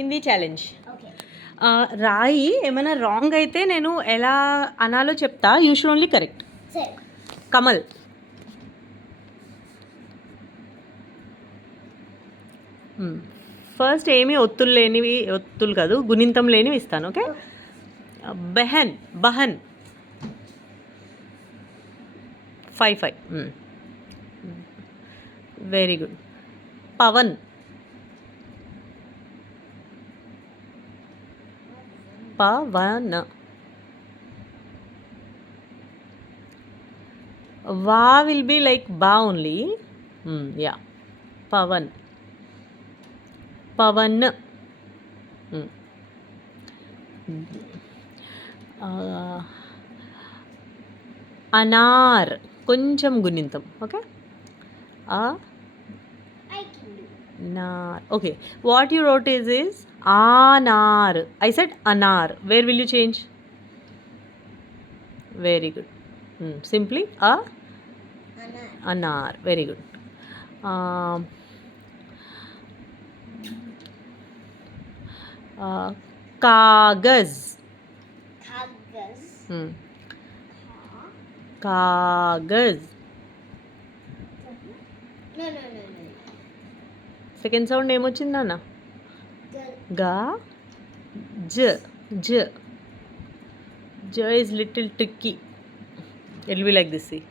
Hindi challenge. Okay. రాయి ఏమైనా రాంగ్ అయితే నేను ఎలా అనాలో చెప్తా. You should only correct. సరే. కమల్. ఫస్ట్ ఏమి ఒత్తులు లేనివి, ఒత్తులు కాదు గుణింతం లేనివి ఇస్తాను. ఓకే. బెహన్, బహన్ 5 వెరీ గుడ్. పవన్, పవన్. వా విల్ బి లైక్ బా ఓన్లీ. యా, పవన్, పవన్. అనార్ కొంచెం గుణింతం. ఓకే. I can do. నార్. Okay, what you wrote is anar. I said anar. Where will you change? Very good. Simply anar. Very good. कागज. Kagas. कागज. No. సెకండ్ సౌండ్ ఏమొచ్చింది నాన్న? Girl. గా, జ. J is little tricky. It will be like this. See.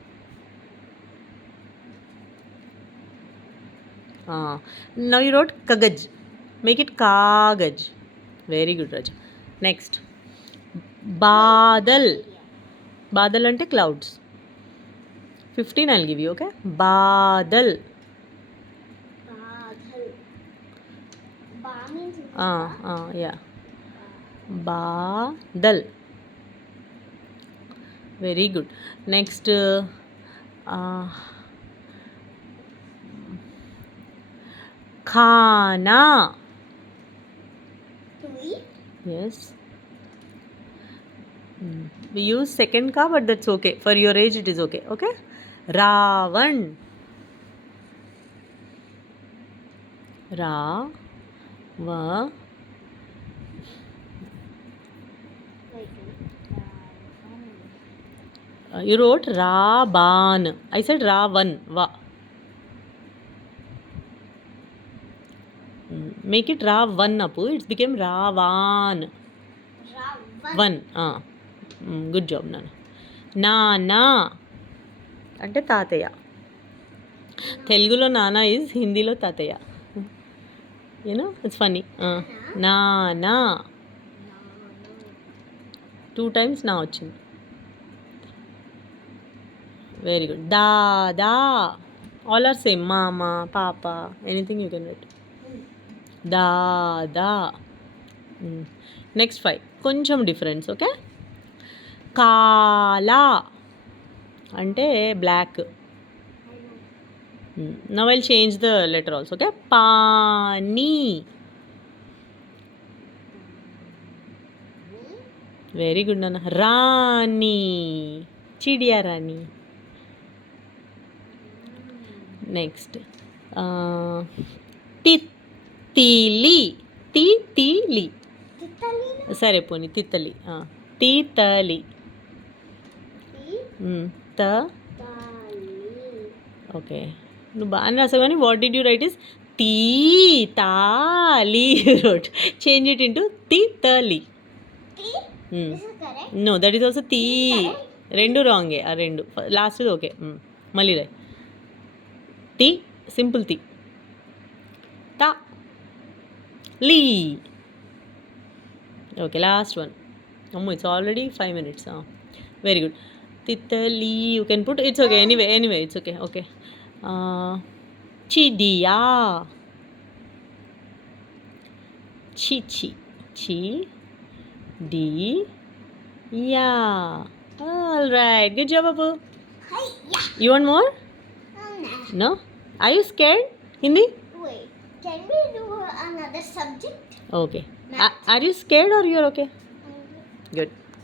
Now you wrote kagaj. Make it kagaj. Very good, Raja. Next. Badal. Badal ante clouds. 15 I'll give you. Okay. Badal. Badal. Ba means Yeah. Badal. Very good. Next. Khana. to eat. Yes. We use second ka, but that's okay. For your age, it is okay. Okay. Ravan. You wrote Raban. I said Ravan. Va. Make it Ravan, Apu. It became Ravan. Ravan. One. Good job, Nana. Nana. అంటే తాతయ్య. తెలుగులో నానా is, హిందీలో తాతయ్య. You know it's funny. Nana 2 times నా వచ్చింది. Very good. Dada. All are same. Mama, papa, anything you can write. Dada. Next 5 కొంచెం difference. Okay. Kala అంటే black. Now I'll change the letter also. Okay. Pani. Very good నాన్న. రాణి, చిడియా రాణి. నెక్స్ట్ తిత్తిలి. తితిలి. Titali. సరే పోనీ తిత్తలి. తితలి. Titali. ఓకే, నువ్వు బాగానే రాసావు కానీ what did you write is తీ తాలి రోట్. చేంజ్ ఇట్ ఇంటూ తితలి. T. This is correct. No, that is also తీ. రెండు రాంగే. ఆ రెండు లాస్ట్ ఓకే. మళ్ళీ రాయ్. తి, సింపుల్ తి. తా లీ. Okay, last one. అమ్మో, it's already 5 minutes. Very good. తిత్తలి you can put. It's okay. Anyway it's okay. Okay. చిడియా. చి డి యా. All right, good job Appu. Hi. Yeah. You want more? Nah. No? Are you scared? Hindi? Wait. Can we do another subject? Okay. Math. Are you scared or you're okay? Good.